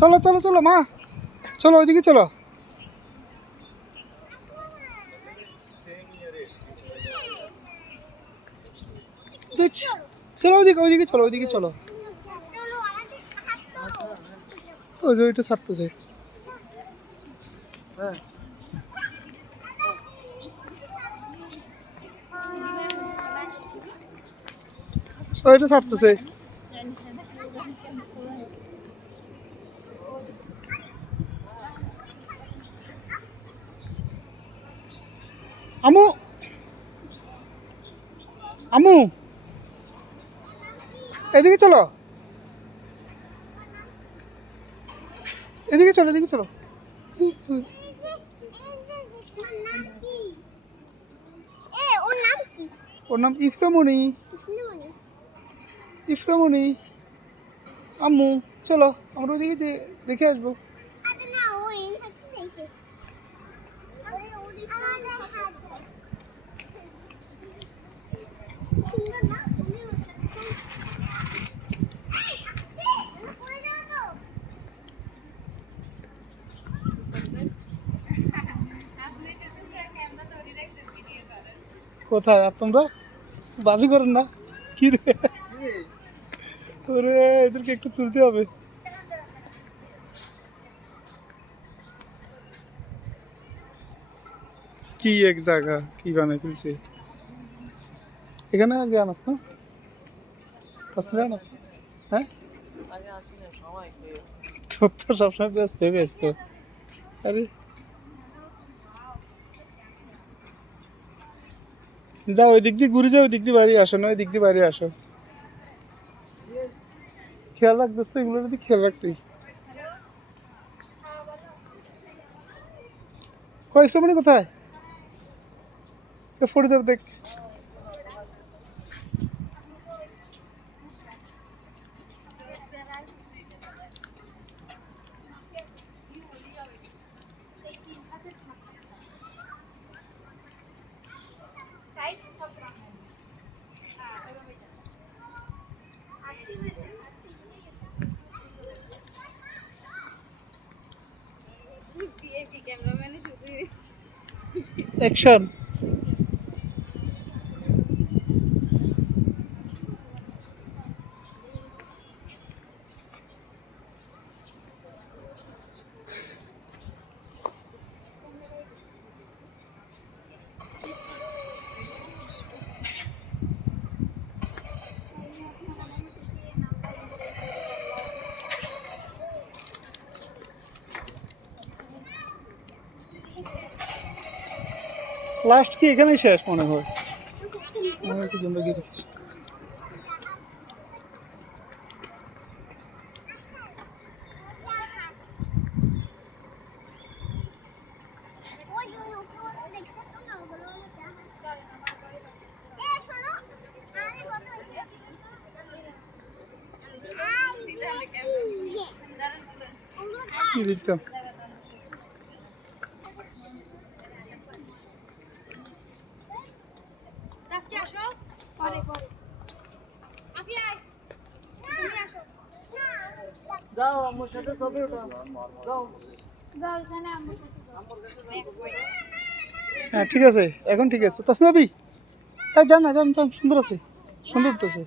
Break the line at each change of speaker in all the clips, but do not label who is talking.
চলো চলো চলো, মা। চলো, ওইদিকে চলো। চলো ওইদিকে ওইদিকে চলো ওইদিকে চলো। ওই যে, ওইটা ছাড়তেছে। হ্যাঁ ওইটা ছাড়তেছে। আমু! আমু! এদিকে চলো। এদিকে চলো এদিকে চলো।
ওর নাম
ইফরামণি। ইফরামণি। আম্মু চলো আমরা ওদিকে দেখে আসব
আরে না ও ইনফেকশন হয়েছে আরে ওড়িশা সুন্দর না তুমি ওটা এই আস্তে পড়ে যাবে তো
কোথায়? আর তোমরা? দাবি করেন না। কি রে? ওরে এদেরকে একটু তুলতে হবে। কি এক জায়গা কি বানাই ফেলছে? এখানে আগে আনাস না? কাশ্মীরে আনাস না? হ্যাঁ? তোর তো সবসময় ব্যস্ত ব্যস্ত। আরে যাও, ওই দিক দিয়ে ঘুরে যাও, ওই দিক দিয়ে বাড়ি আসো, না ওই দিক দিয়ে বাড়ি আসো। খেয়াল রাখ দোস্ত, এগুলোর দিকে খেয়াল রাখতেই। কয়েকশো মানে কোথায়? ফোটে যাবে, দেখ। অ্যাকশন লাস্ট কি? এখানেই শেষ মনে হয়। কি জিন্দগি দেখেছি
ওই ওই ওগুলো দেখতেছো না ওগুলো হলো জাহাজ এ শোনো আরে কত হয়েছে
কি দিতাম
আজকে আসো পরে পরে আপনি আয় তুমি আসো
যাও হ্যাঁ ঠিক আছে, এখন ঠিক আছে। তাসনাবি হ্যাঁ যান না, যান যান, সুন্দর আছে, সুন্দর উঠতেছে।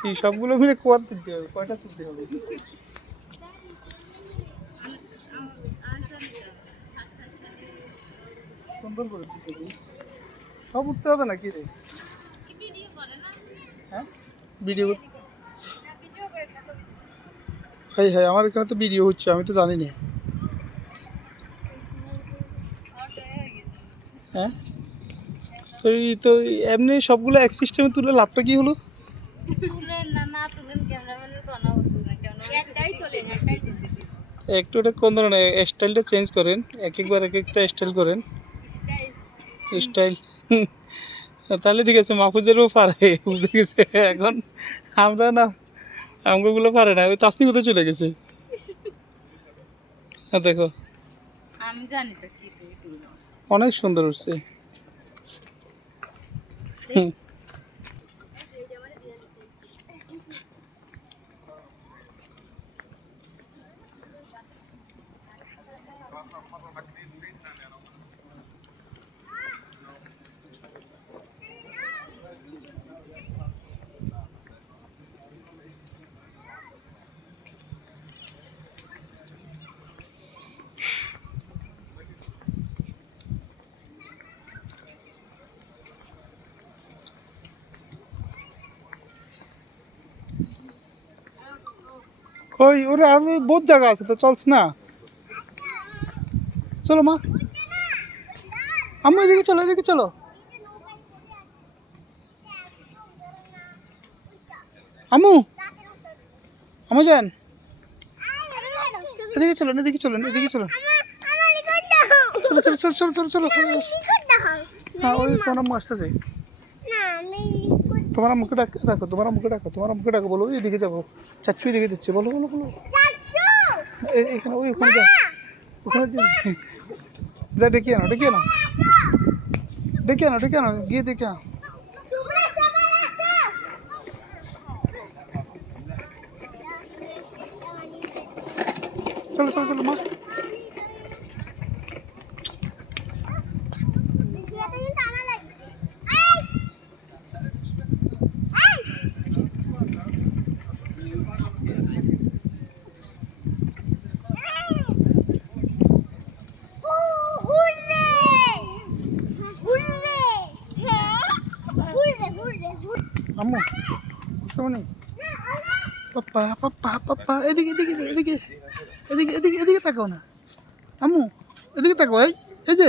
কি, সবগুলো মিলে কোয়ার তুলতে হবে, কয়টা তুলতে হবে? সুন্দর করে তুলতে হবে। সব উঠতে হবে না কি রে?
ভিডিও
ভিডিও
করে
হাই হাই আমার এখানে তো ভিডিও হচ্ছে আমি তো জানি না। হ্যাঁ তো এই তো এমনি সবগুলো এক সিস্টেমে তুলে লাভটা কি হলো? একটু ওটা কোন ধরনের স্টাইলটা চেঞ্জ করেন এক একবার এক একটা স্টাইল করেন। স্টাইল তাহলে ঠিক আছে মাহফুজেরও পারে। বুঝে গেছে এখন আমরা না আমগুলো পারে না। ওই তাসনি কোথায় চলে গেছে? হ্যাঁ দেখো।
আমি জানি
অনেক সুন্দর উঠছে
কই ওরে আর বহুত জায়গা আছে, তো চলছ না। চলো মা। আম্মু এদিকে চলো এদিকে চলো। আমু আম্মু যান। এদিকে চলো এদিকে চলো এদিকে চলো। চলো চলো চলো চলো চলো চলো। হ্যাঁ ওই তোমার আসতেছে তোমার মুখে ডাক রাখো তোমার মুখে ডাকো তোমার মুখে ডাকো বলো এদিকে যাব চাচ্ছু এদিকে দিচ্ছে বলো বলো বলো এ- এখানে ওই ওখানে যা ওখানে যা যা ডেকে আনো ডেকে আনো ডেকে আনো ডেকে আনো গিয়ে ডেকে আনো চলো চলো চলো মা পাপ্পা পাপ্পা পাপ্পা এদিকে এদিকে এদিকে। এদিকে এদিকে এদিকে তাকাও না। আম্মু, এদিকে তাকাও। এই এই যে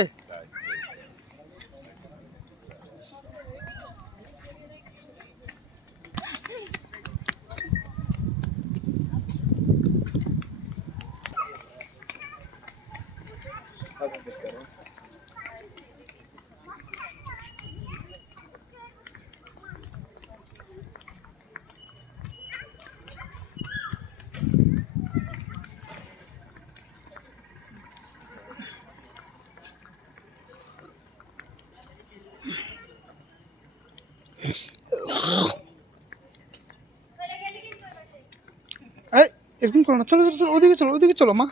এই এরকম করো না। চলো চলো চলো, ওদিকে চলো ওদিকে চলো, মা।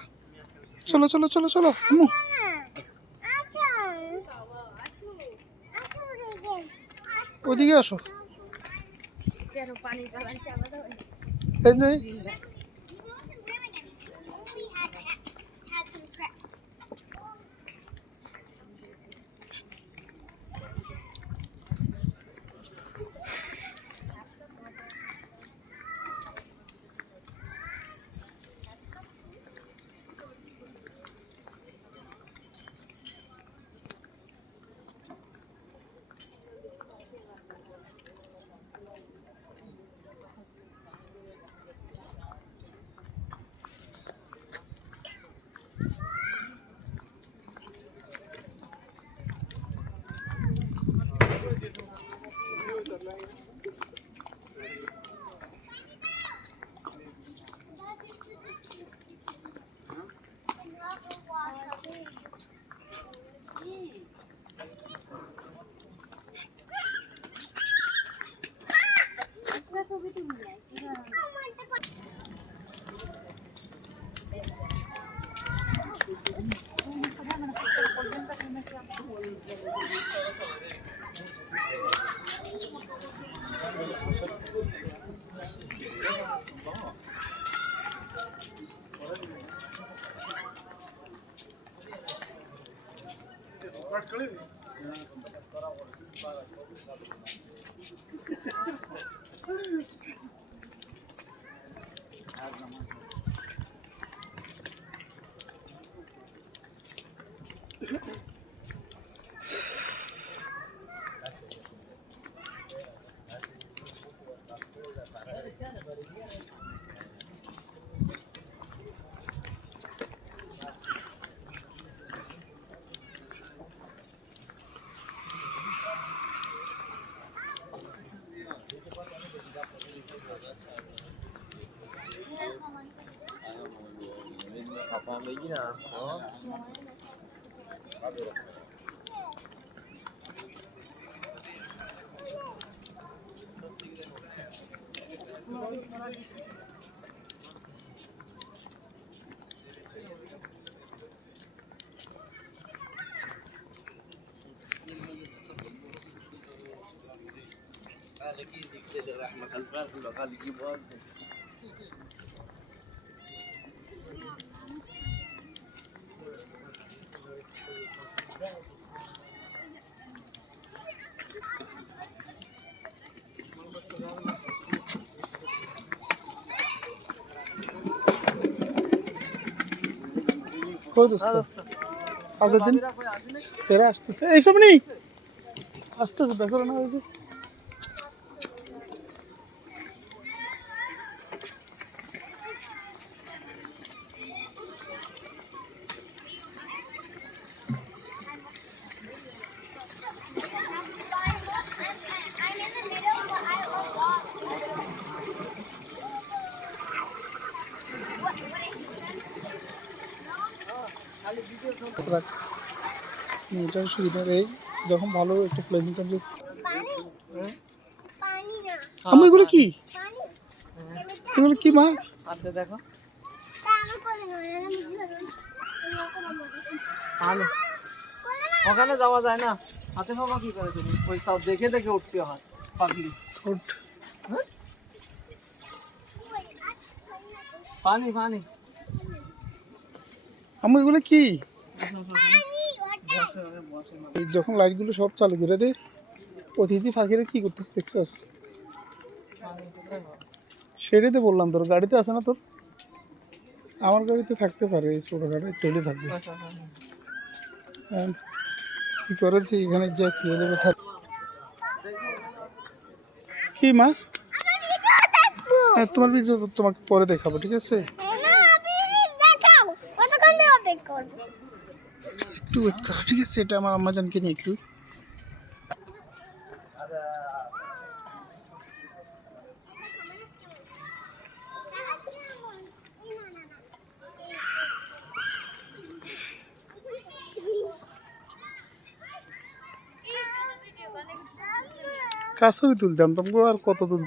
চলো চলো চলো চলো, আম্মু। ওদিকে আসো।
এই যে Yeah. On
a mis
la main. On
la main. On la main. On
কই দোস্ত আজাদিন এরা আসতেছে। এই সব নেই আসতেছে দেখো না ওই যে। এটার সুবিধা এই যখন ভালো একটা প্লেসিং
পানি
আমি এগুলো কি? এগুলো কি মা?
আপনি দেখো। ওখানে যাওয়া যায় না? হাতে পাবা কি করে তুমি? ওই সব দেখে দেখে উঠতে হয় পাখি
ওঠ।
পানি পানি।
আমি এগুলো কি? এই যখন লাইটগুলো সব চালু করে দে অতিথি ফাঁকিরা কি করতেছে দেখছস? সেটাই তো বললাম তোর গাড়িতে আছে না তোর? আমার গাড়িতে থাকতে পারে এই ছোটোখাটো একটু হলে থাকবে।
আচ্ছা, পানি।
কি করেছি এখানে যা খেয়ে দেবে থাক কি মা?
আমার ভিডিও দেখব
হ্যাঁ তোমার ভিডিও তোমাকে পরে দেখাবো ঠিক আছে?
না আপনি দেখাও। কতক্ষণ অপেক্ষা করব?
একটু ওয়েট করো, ঠিক আছে? এটা আমার আম্মাজানকে নিয়ে একটু। কাছে তুলতাম? তোমাকে আর কত তুল